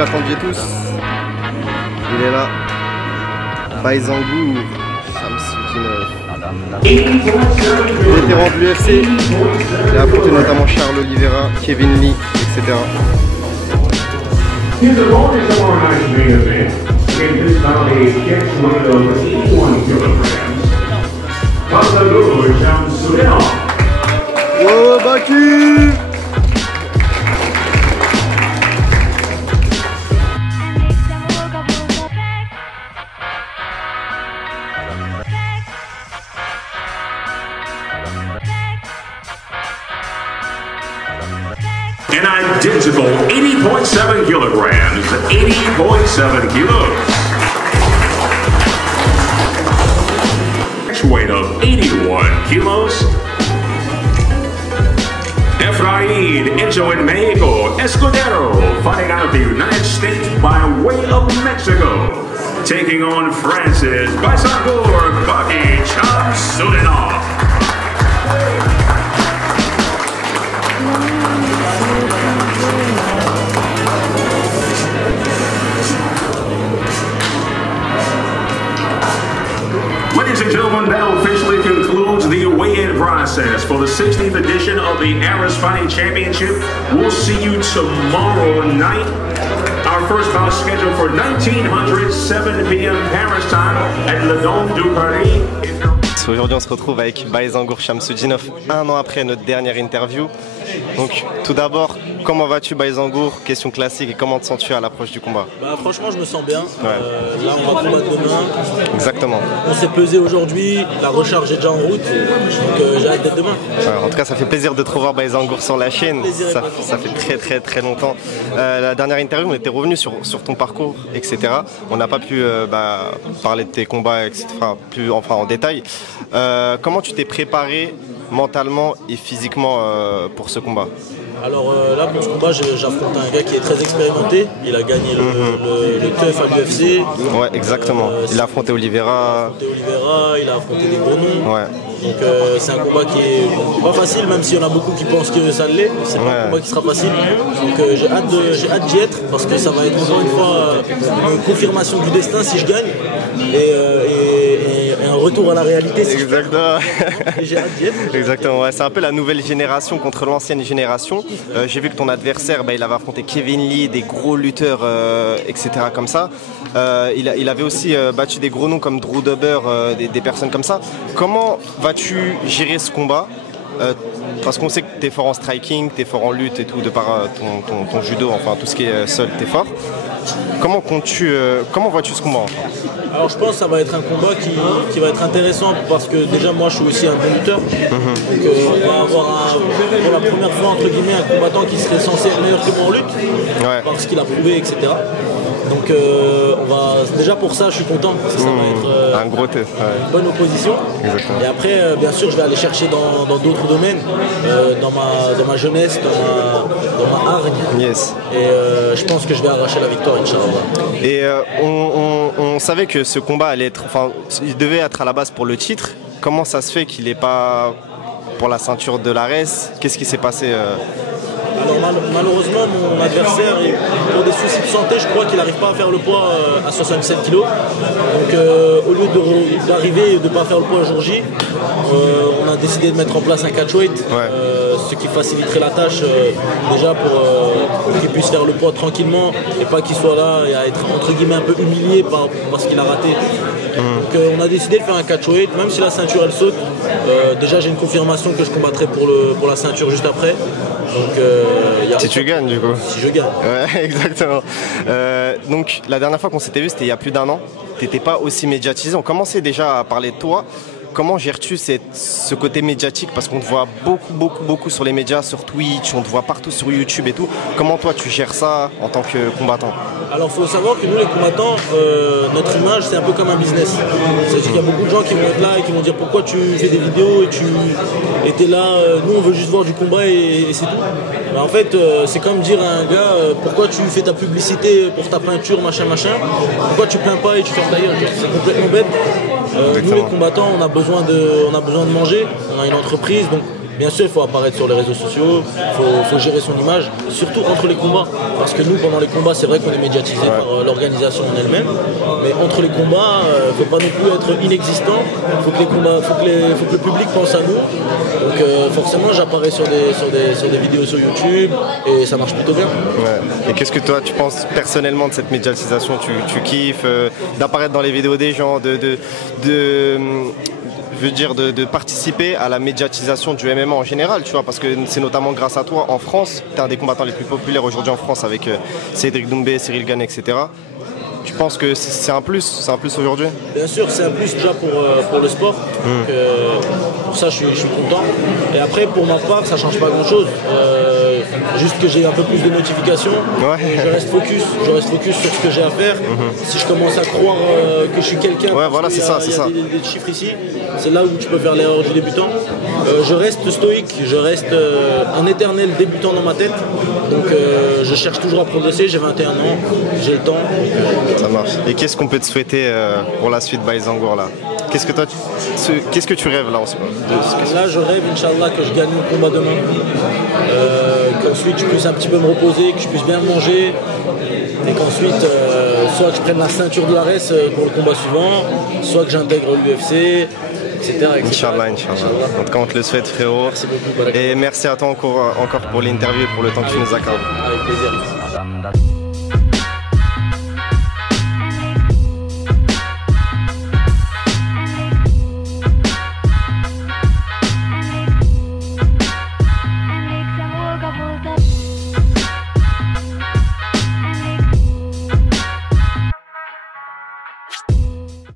l'attendiez tous. Il est là. Baïzangour, Shamsudinov. Vétéran de l'UFC. Il a affronté notamment Charles Oliveira, Kevin Lee, etc. In the morning tomorrow night's main event, in this valley catch weight of 81 kilograms, Baïzangour Shamsudinov. Oh, Baki! An identical 80.7 kilograms, 80.7 kilos. Weight of 81 kilos. Efraín Enzo Mexico Escudero fighting out of the United States by way of Mexico. Taking on Francis Baïzangour Baki Shamsudinov. Ladies and gentlemen, that officially concludes the weigh-in process for the 16th edition of the Aris Fighting Championship. We'll see you tomorrow night. Our first bout scheduled for 1900, 7 p.m. Paris time at Le Dôme du Paris. Aujourd'hui on se retrouve avec Baïzangour Shamsudinov un an après notre dernière interview. Donc tout d'abord, comment vas-tu Baïzangour? Question classique, et comment te sens-tu à l'approche du combat? Franchement je me sens bien, ouais. Là on va combattre demain. Exactement. On s'est pesé aujourd'hui, la recharge est déjà en route, donc j'ai hâte d'être demain. Ouais, en tout cas ça fait plaisir de te revoir Baïzangour sur la chaîne, ça fait très longtemps. La dernière interview on était revenu sur ton parcours, etc. On n'a pas pu parler de tes combats, etc. Enfin en détail. Comment tu t'es préparé mentalement et physiquement pour ce combat? Alors là pour ce combat j'affronte un gars qui est très expérimenté, il a gagné le TUF à l'UFC. Ouais exactement, il a affronté Oliveira. Il a affronté des gros noms. Ouais. Donc c'est un combat qui est pas facile, même s'il y en a beaucoup qui pensent que ça l'est. C'est pas un combat qui sera facile. Donc j'ai hâte d'y être parce que ça va être encore une fois une confirmation du destin si je gagne et un retour à la réalité. Si exactement. J'ai hâte d'y être. Exactement. Ouais. C'est un peu la nouvelle génération contre l'ancienne génération. J'ai vu que ton adversaire, il avait affronté Kevin Lee, des gros lutteurs, etc. comme ça. Il avait aussi battu des gros noms comme Drew Dober, des personnes comme ça. Comment vas-tu gérer ce combat? Parce qu'on sait que tu es fort en striking, tu es fort en lutte et tout, de par ton judo, enfin tout ce qui est sol, tu es fort. Comment vois-tu ce combat? Alors je pense que ça va être un combat qui va être intéressant parce que déjà moi je suis aussi un bon lutteur. Donc on va avoir pour la première fois entre guillemets un combattant qui serait censé être meilleur que moi en lutte, parce qu'il a prouvé, etc. Donc déjà pour ça je suis content parce que ça va être un gros test, une bonne opposition. Exactement. Et après bien sûr je vais aller chercher dans d'autres domaines, dans ma jeunesse, dans ma hargne. Yes. Et je pense que je vais arracher la victoire, Inch'Allah. Et on savait que ce combat allait être, il devait être à la base pour le titre. Comment ça se fait qu'il n'est pas pour la ceinture de l'Ares? Qu'est-ce qui s'est passé? Alors malheureusement mon adversaire, pour des soucis de santé, je crois qu'il n'arrive pas à faire le poids à 67 kg. Donc au lieu d'arriver et de ne pas faire le poids jour J, on a décidé de mettre en place un catchweight, ce qui faciliterait la tâche déjà pour qu'il puisse faire le poids tranquillement et pas qu'il soit là et à être entre guillemets un peu humilié parce qu'il a raté. Donc on a décidé de faire un catchweight, même si la ceinture elle saute. Déjà j'ai une confirmation que je combattrai pour la ceinture juste après. Donc, si tu gagnes du coup. Si je gagne. Ouais, exactement. Donc la dernière fois qu'on s'était vu, c'était il y a plus d'un an. T'étais pas aussi médiatisé. On commençait déjà à parler de toi. Comment gères-tu ce côté médiatique? Parce qu'on te voit beaucoup sur les médias, sur Twitch, on te voit partout sur YouTube et tout. Comment toi tu gères ça en tant que combattant? Alors il faut savoir que nous les combattants, notre image c'est un peu comme un business. C'est-à-dire qu'il y a beaucoup de gens qui vont être là et qui vont dire pourquoi tu fais des vidéos et t'es là, nous on veut juste voir du combat et c'est tout. Mais en fait c'est comme dire à un gars pourquoi tu fais ta publicité pour ta peinture machin, pourquoi tu peins pas et tu fermes ta gueule. C'est complètement bête. Nous les combattants on a besoin de manger, on a une entreprise, donc Bien sûr, il faut apparaître sur les réseaux sociaux, il faut gérer son image, surtout entre les combats. Parce que nous, pendant les combats, c'est vrai qu'on est médiatisé par l'organisation en elle-même, mais entre les combats, il ne faut pas non plus être inexistant. Il faut que le public pense à nous. Donc forcément, j'apparais sur des vidéos sur YouTube et ça marche plutôt bien. Ouais. Et qu'est-ce que toi, tu penses personnellement de cette médiatisation? Tu kiffes d'apparaître dans les vidéos des gens, de participer à la médiatisation du MMA en général, tu vois, parce que c'est notamment grâce à toi en France, tu es un des combattants les plus populaires aujourd'hui en France avec Cédric Doumbé, Cyril Gane, etc. Tu penses que c'est un plus aujourd'hui? Bien sûr, c'est un plus déjà pour le sport. Donc, pour ça, je suis content. Et après, pour ma part, ça ne change pas grand-chose. Juste que j'ai un peu plus de notifications. Je reste focus sur ce que j'ai à faire. Si je commence à croire que je suis quelqu'un, voilà, c'est ça. Il y a des chiffres ici, c'est là où tu peux faire l'erreur du débutant. Je reste stoïque, je reste un éternel débutant dans ma tête. Donc je cherche toujours à progresser, j'ai 21 ans, j'ai le temps. Ça marche. Et qu'est-ce qu'on peut te souhaiter pour la suite, Baye Zangour là? Qu'est-ce que tu rêves là en ce moment? Là, je rêve, Inch'Allah, que je gagne mon combat demain. Qu'ensuite je puisse un petit peu me reposer, que je puisse bien manger. Et qu'ensuite, soit que je prenne la ceinture de l'ARES pour le combat suivant, soit que j'intègre l'UFC, etc. Inch'Allah. En tout cas, on te le souhaite, frérot. Merci beaucoup. Et merci à toi encore pour l'interview et pour le temps que tu nous accordes. Avec plaisir.